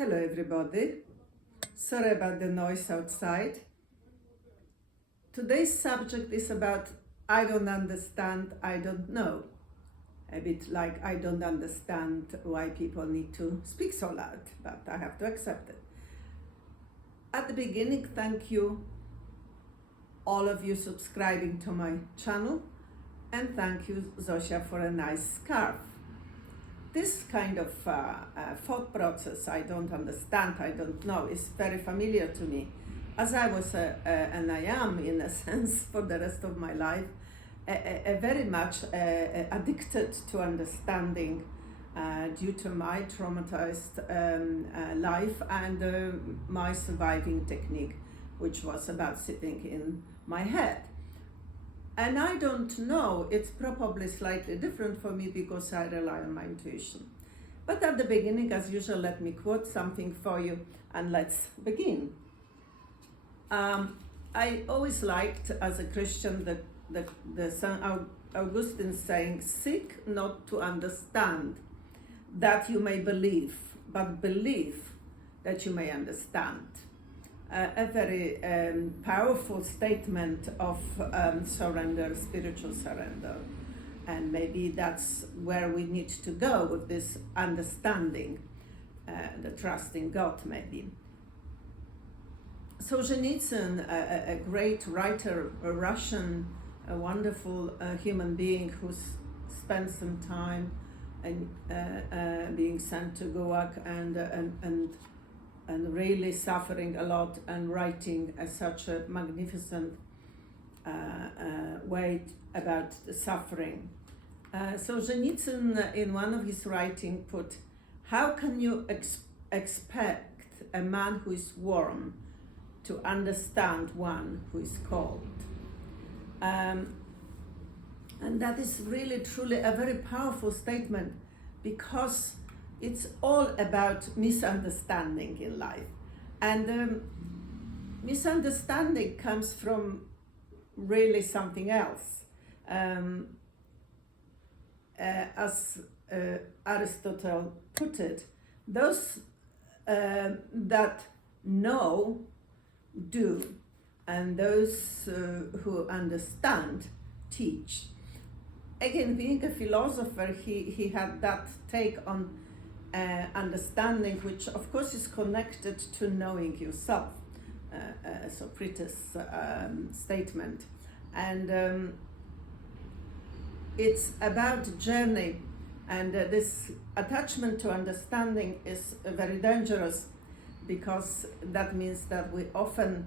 Hello everybody. Sorry about the noise outside. Today's subject is about I don't understand, I don't know. A bit like I don't understand why people need to speak so loud, but I have to accept it. At the beginning, thank you all of you subscribing to my channel, and thank you Zosia for a nice scarf. This kind of thought process, I don't understand, I don't know, is very familiar to me, as I was, and I am in a sense for the rest of my life, very much addicted to understanding due to my traumatized life and my surviving technique, which was about sitting in my head. And I don't know, it's probably slightly different for me because I rely on my intuition. But at the beginning, as usual, let me quote something for you and let's begin. I always liked, as a Christian, the St. Augustine saying, seek not to understand that you may believe, but believe that you may understand. A very powerful statement of surrender, spiritual surrender. And maybe that's where we need to go with this understanding, the trust in God maybe. Solzhenitsyn, a great writer, a Russian, a wonderful human being who's spent some time and being sent to Gulag and really suffering a lot and writing such a magnificent way about the suffering. Solzhenitsyn in one of his writings put, how can you expect a man who is warm to understand one who is cold? And that is really truly a very powerful statement, because it's all about misunderstanding in life. And misunderstanding comes from really something else. As Aristotle put it, those that know do, and those who understand teach. Again, being a philosopher, he had that take on understanding, which of course is connected to knowing yourself, Socrates' statement. And it's about journey, and this attachment to understanding is very dangerous, because that means that we often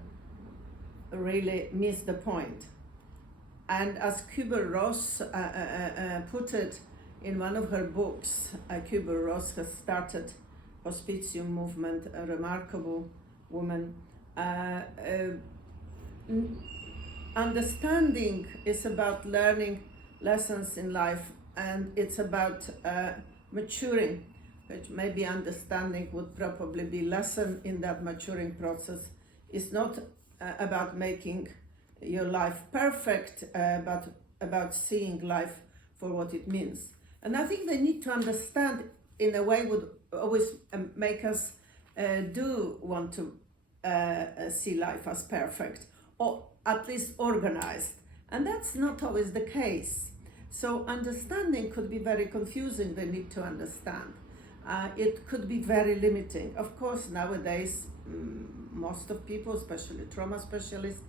really miss the point. And as Kübler-Ross put it in one of her books, Kübler-Ross has started Hospitium movement, a remarkable woman. Understanding is about learning lessons in life, and it's about maturing, which maybe understanding would probably be lesson in that maturing process. It's not about making your life perfect, but about seeing life for what it means. And I think the need to understand in a way would always make us do want to see life as perfect, or at least organized. And that's not always the case. So understanding could be very confusing, the need to understand. It could be very limiting. Of course, nowadays, most of people, especially trauma specialists,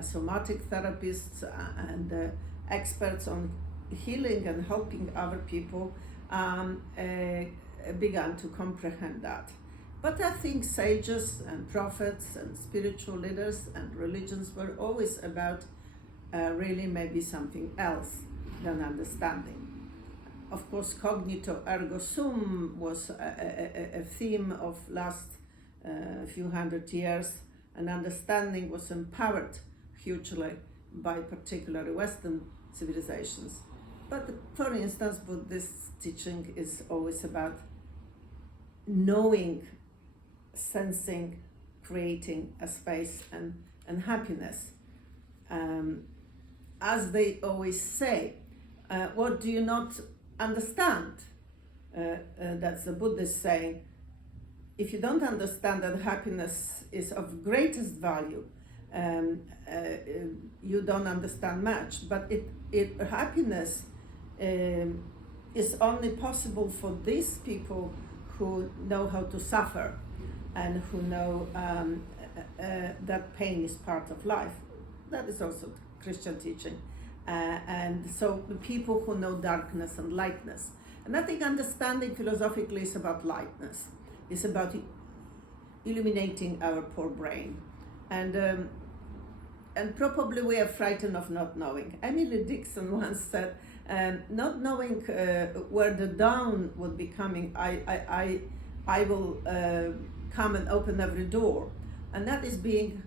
somatic therapists, and experts on healing and helping other people began to comprehend that. But I think sages and prophets and spiritual leaders and religions were always about really maybe something else than understanding. Of course, cognito ergo sum was a theme of last few hundred years, and understanding was empowered hugely by particularly Western civilizations. But for instance, Buddhist teaching is always about knowing, sensing, creating a space and happiness. As they always say, what do you not understand? That's the Buddhist saying. if you don't understand that happiness is of greatest value, um, you don't understand much. But happiness is only possible for these people who know how to suffer and who know that pain is part of life. That is also Christian teaching. And so the people who know darkness and lightness. And I think understanding philosophically is about lightness. It's about illuminating our poor brain. And probably we are frightened of not knowing. Emily Dixon once said, not knowing where the dawn would be coming, I will come and open every door. And that is being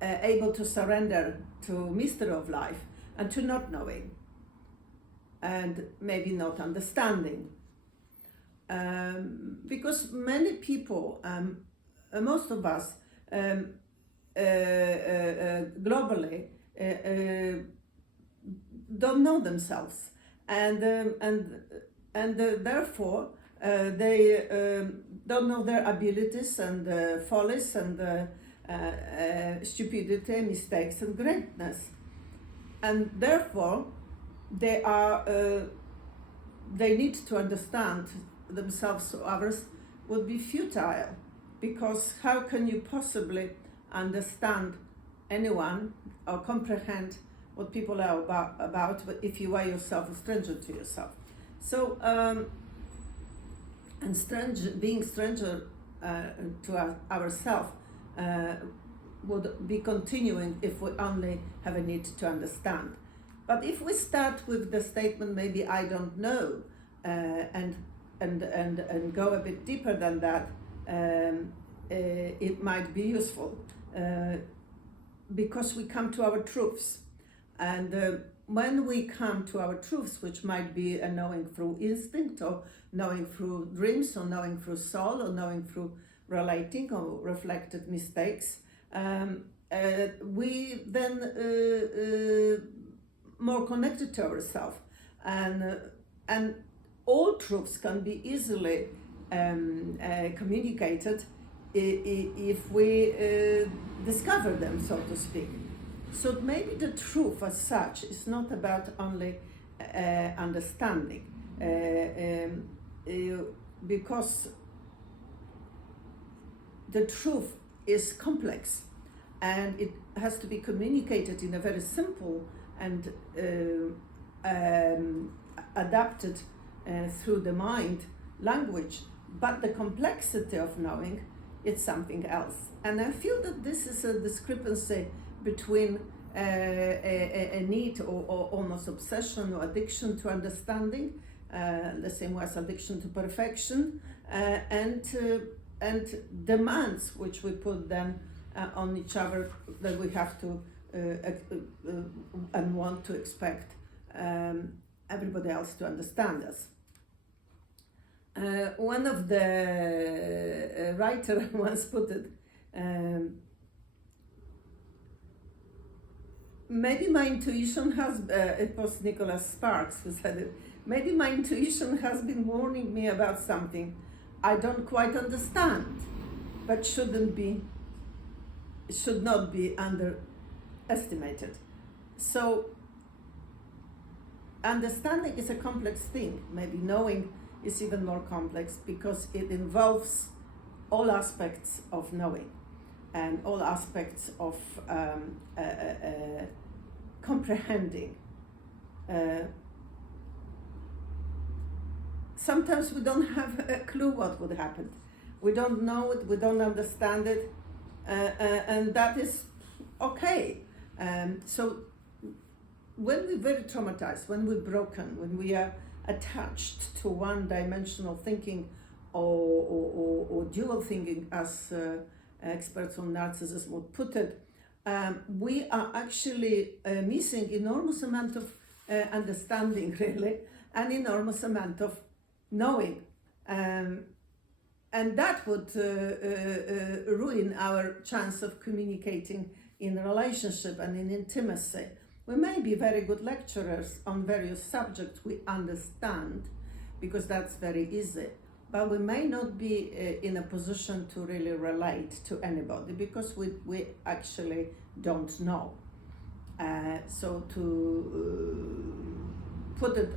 able to surrender to mystery of life and to not knowing and maybe not understanding. Because many people, most of us globally, don't know themselves, and therefore they don't know their abilities and follies and stupidity, mistakes, and greatness, and therefore they need to understand themselves or others would be futile, because how can you possibly understand anyone or comprehend what people are about if you are yourself a stranger to yourself? So being stranger to ourselves would be continuing if we only have a need to understand. But if we start with the statement, maybe I don't know, and go a bit deeper than that, it might be useful, because we come to our truths. And when we come to our truths, which might be a knowing through instinct, or knowing through dreams, or knowing through soul, or knowing through relating or reflected mistakes, we then more connected to ourselves, and all truths can be easily communicated if we discover them, so to speak. So maybe the truth as such is not about only understanding, because the truth is complex, and it has to be communicated in a very simple and adapted through the mind language. But the complexity of knowing, it's something else. And I feel that this is a discrepancy between a need or almost obsession or addiction to understanding, the same way as addiction to perfection, and demands which we put then on each other, that we have to and want to expect everybody else to understand us. One of the writer once put it, maybe my intuition has, it was Nicholas Sparks who said it, maybe my intuition has been warning me about something I don't quite understand, but should not be underestimated. So understanding is a complex thing. Maybe knowing is even more complex, because it involves all aspects of knowing and all aspects of comprehending. Sometimes we don't have a clue what would happen. We don't know it, we don't understand it, and that is okay. So when we're very traumatized, when we're broken, when we are attached to one-dimensional thinking or dual thinking, as experts on narcissism would put it, we are actually missing enormous amount of understanding, really, an enormous amount of knowing, and that would ruin our chance of communicating in a relationship and in intimacy. We may be very good lecturers on various subjects we understand, because that's very easy, but we may not be in a position to really relate to anybody because we actually don't know. So to put it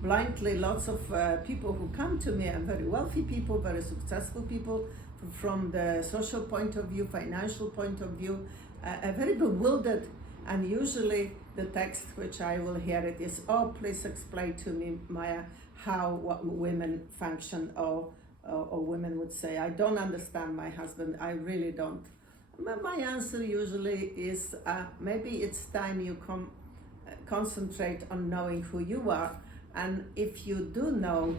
blindly, lots of people who come to me are very wealthy people, very successful people from the social point of view, financial point of view, are very bewildered, and usually the text which I will hear it is, oh, please explain to me, Maya, how women function, or women would say, I don't understand my husband, I really don't. My answer usually is, maybe it's time you concentrate on knowing who you are, and if you do know,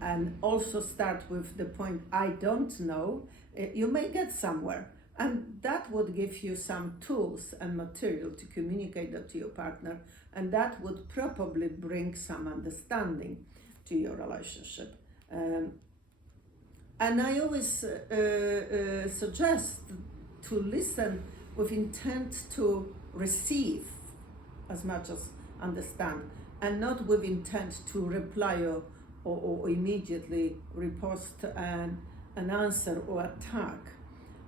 and also start with the point, I don't know, you may get somewhere. And that would give you some tools and material to communicate that to your partner, and that would probably bring some understanding to your relationship. And I always suggest to listen with intent to receive as much as understand, and not with intent to reply or immediately repost an answer or attack,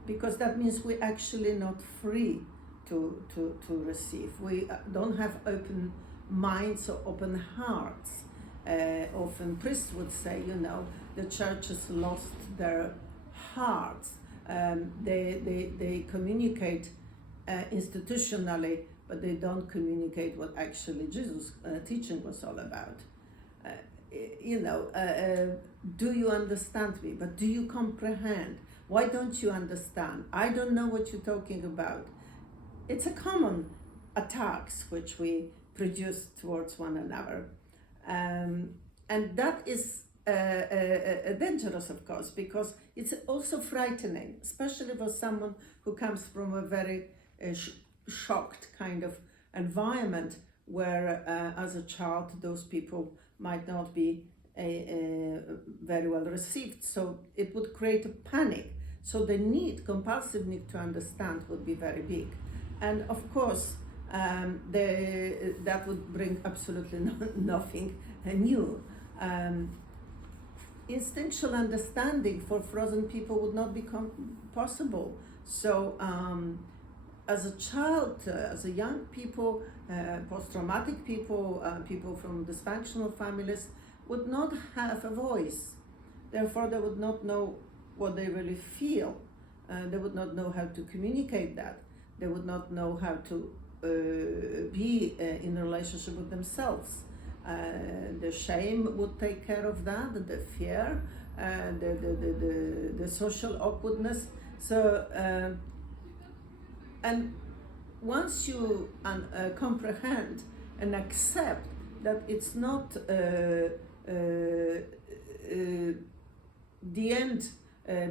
because that means we're actually not free to receive. We don't have open minds or open hearts. Often priests would say, the church has lost their hearts. They communicate institutionally, but they don't communicate what actually Jesus' teaching was all about. Do you understand me? But do you comprehend? Why don't you understand? I don't know what you're talking about. It's a common attacks which we produce towards one another. And that is dangerous, of course, because it's also frightening, especially for someone who comes from a very shocked kind of environment where as a child those people might not be very well received. So it would create a panic. So the compulsive need to understand would be very big. And of course, that would bring absolutely nothing new. Instinctual understanding for frozen people would not become possible. So as a child, as a young people, post-traumatic people, people from dysfunctional families would not have a voice. Therefore, they would not know what they really feel. They would not know how to communicate that. They would not know how to be in a relationship with themselves. The shame would take care of that, the fear, the social awkwardness. So, and once you comprehend and accept that it's not the end,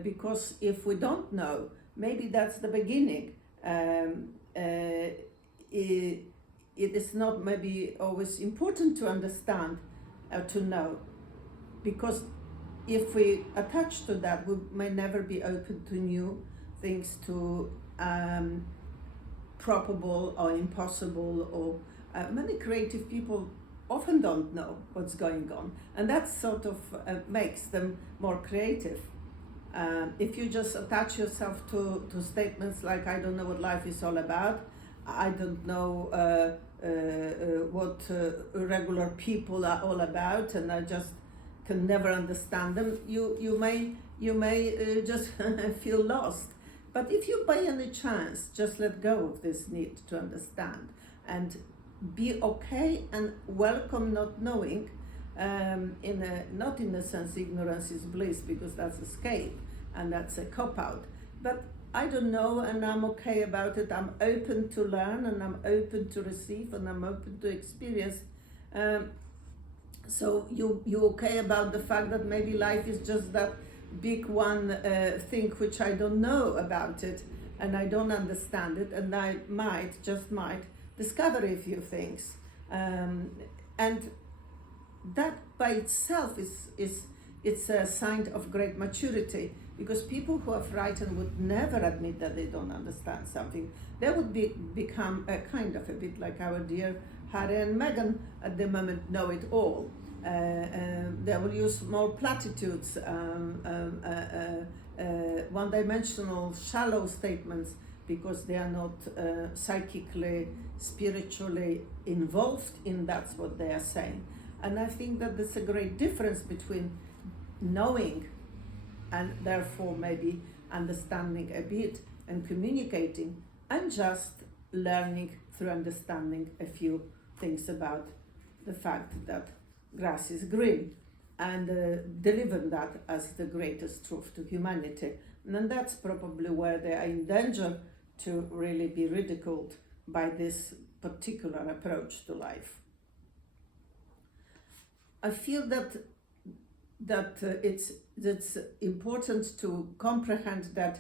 because if we don't know, maybe that's the beginning. It is not maybe always important to understand, to know, because if we attach to that, we may never be open to new things, to probable or impossible, or many creative people often don't know what's going on, and that sort of makes them more creative. If you just attach yourself to statements like, I don't know what life is all about, I don't know what regular people are all about, and I just can never understand them, you may just feel lost. But if you by any chance just let go of this need to understand and be okay and welcome not knowing, not in the sense ignorance is bliss, because that's escape and that's a cop-out, but I don't know and I'm okay about it. I'm open to learn and I'm open to receive and I'm open to experience. So you okay about the fact that maybe life is just that big one thing which I don't know about it and I don't understand it, and I might discover a few things. And that by itself it's a sign of great maturity, because people who are frightened would never admit that they don't understand something. They would become a kind of a bit like our dear Harry and Meghan at the moment know it all. They they will use more platitudes, one-dimensional, shallow statements, because they are not psychically, spiritually involved in that's what they are saying. And I think that there's a great difference between knowing and therefore maybe understanding a bit and communicating, and just learning through understanding a few things about the fact that grass is green, and deliver that as the greatest truth to humanity. And that's probably where they are in danger to really be ridiculed by this particular approach to life. I feel that it's important to comprehend that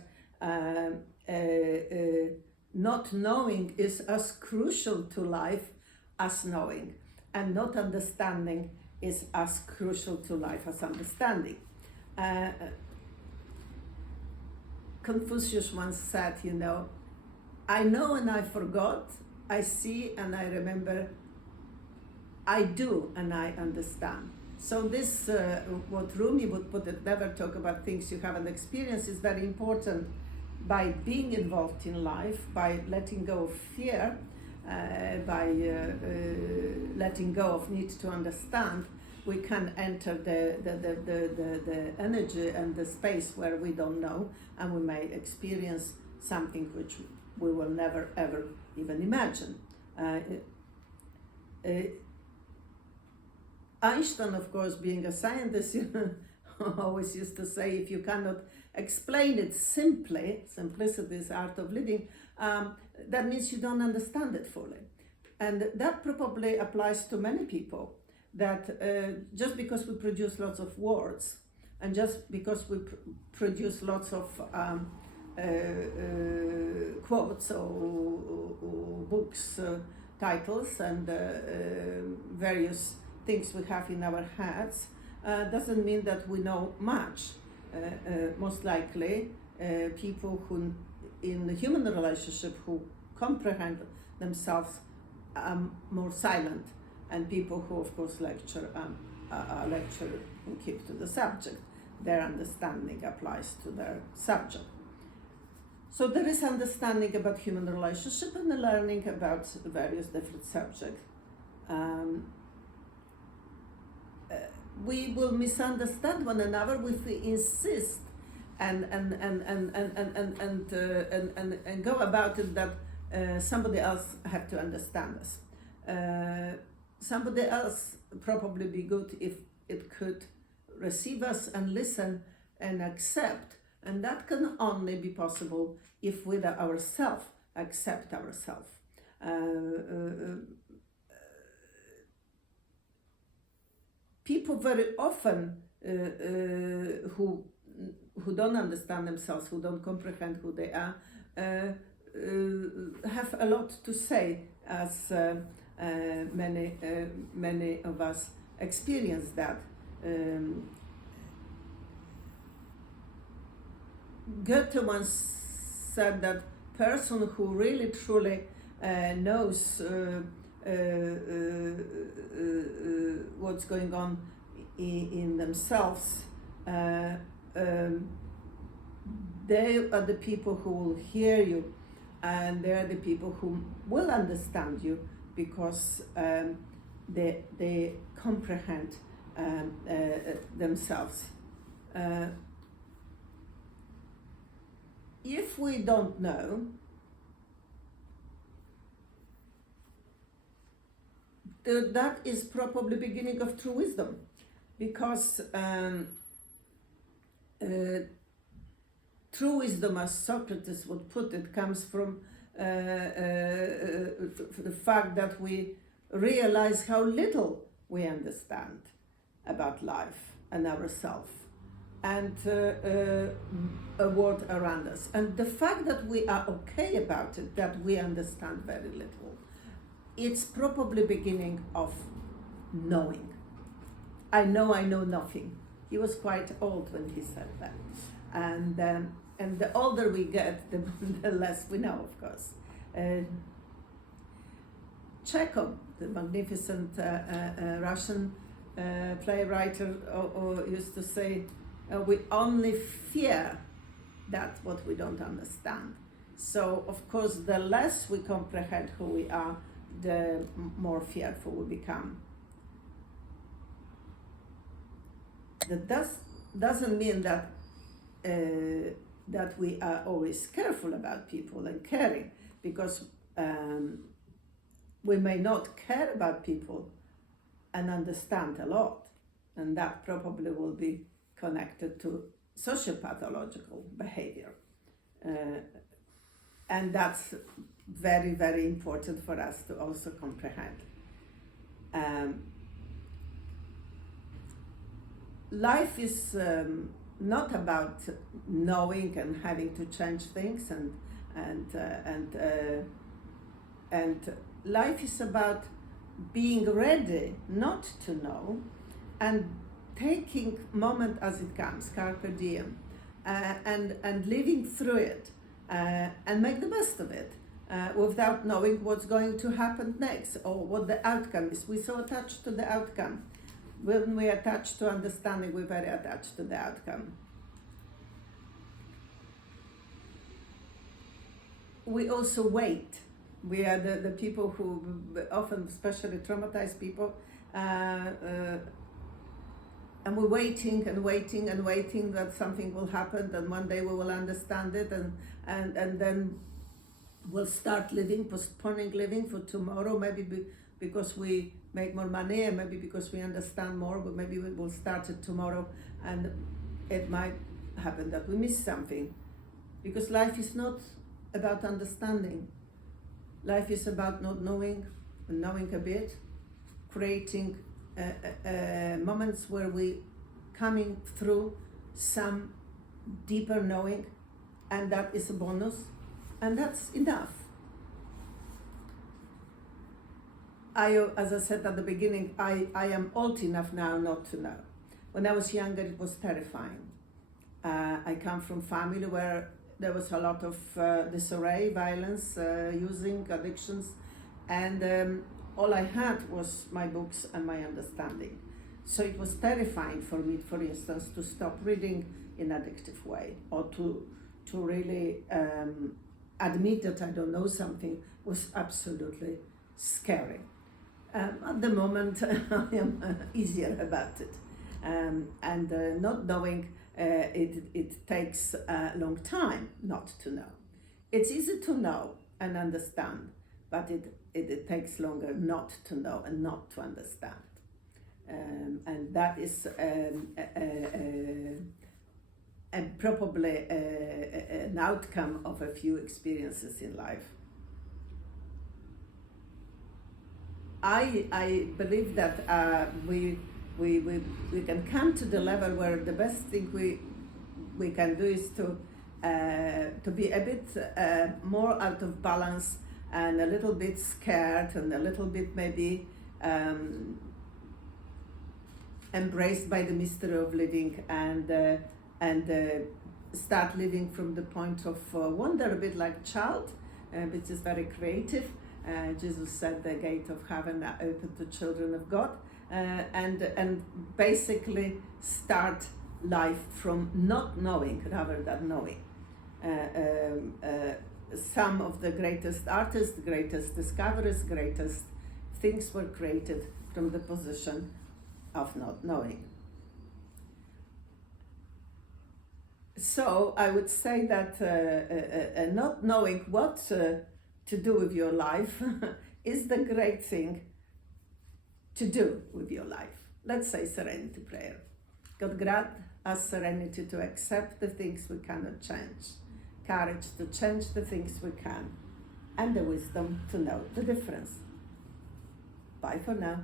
not knowing is as crucial to life as knowing, and not understanding is as crucial to life as understanding. Confucius once said, I know and I forgot, I see and I remember, I do and I understand. So this, what Rumi would put it, never talk about things you haven't experienced, is very important. By being involved in life, by letting go of fear, by letting go of need to understand, we can enter the energy and the space where we don't know, and we may experience something which we will never ever even imagine. Einstein, of course, being a scientist, always used to say, if you cannot explain it simply, simplicity is art of living, that means you don't understand it fully. And that probably applies to many people, that just because we produce lots of words, and just because we produce lots of quotes or books, titles, and various things we have in our heads, doesn't mean that we know much. Most likely, people who in the human relationship who comprehend themselves are more silent, and people who, of course, lecture and keep to the subject. Their understanding applies to their subject. So there is understanding about human relationship and the learning about various different subjects. We will misunderstand one another if we insist and go about it that somebody else have to understand us. Somebody else probably be good if it could receive us and listen and accept, and that can only be possible if we ourselves accept ourselves. People very often who don't understand themselves, who don't comprehend who they are, have a lot to say, as many of us experience that. Goethe once said that person who really truly knows what's going on in themselves, they are the people who will hear you, and they are the people who will understand you, because they comprehend themselves. If we don't know, that is probably the beginning of true wisdom, because true wisdom, as Socrates would put it, comes from the fact that we realize how little we understand about life and ourselves and a world around us. And the fact that we are okay about it, that we understand very little, it's probably beginning of knowing. I know nothing. He was quite old when he said that. And the older we get, the less we know, of course. Chekhov, the magnificent Russian playwright or used to say, we only fear that what we don't understand. So, of course, the less we comprehend who we are, the more fearful we become. That doesn't mean that that we are always careful about people and caring, because we may not care about people and understand a lot, and that probably will be connected to sociopathological behavior. And that's very, very important for us to also comprehend. Life is not about knowing and having to change things, and life is about being ready not to know and taking moment as it comes, carpe diem, and living through it, and make the best of it, without knowing what's going to happen next or what the outcome is. We're so attached to the outcome. When we attach to understanding, we're very attached to the outcome. We also wait. We are the people who often, especially traumatized people, and we're waiting and waiting and waiting that something will happen, and one day we will understand it, and then we'll start living, postponing living for tomorrow, maybe because we make more money, and maybe because we understand more, but maybe we will start it tomorrow, and it might happen that we miss something, because life is not about understanding. Life is about not knowing, and knowing a bit, creating moments where we coming through some deeper knowing, and that is a bonus, and that's enough. As I said at the beginning, I am old enough now not to know. When I was younger, it was terrifying. I come from a family where there was a lot of disarray, violence, using, addictions, and all I had was my books and my understanding. So it was terrifying for me, for instance, to stop reading in an addictive way, or to really admit that I don't know something was absolutely scary. At the moment, I am easier about it, and not knowing, it takes a long time not to know. It's easy to know and understand, but it takes longer not to know and not to understand, and that is and probably an outcome of a few experiences in life. I believe that we can come to the level where the best thing we can do is to be a bit more out of balance, and a little bit scared, and a little bit maybe embraced by the mystery of living, and start living from the point of wonder, a bit like child, which is very creative. Jesus said the gate of heaven are open to children of God, and basically start life from not knowing rather than knowing. Some of the greatest artists, greatest discoveries, greatest things were created from the position of not knowing. So I would say that not knowing what to do with your life is the great thing to do with your life. Let's say serenity prayer. God grant us serenity to accept the things we cannot change, courage to change the things we can, and the wisdom to know the difference. Bye for now.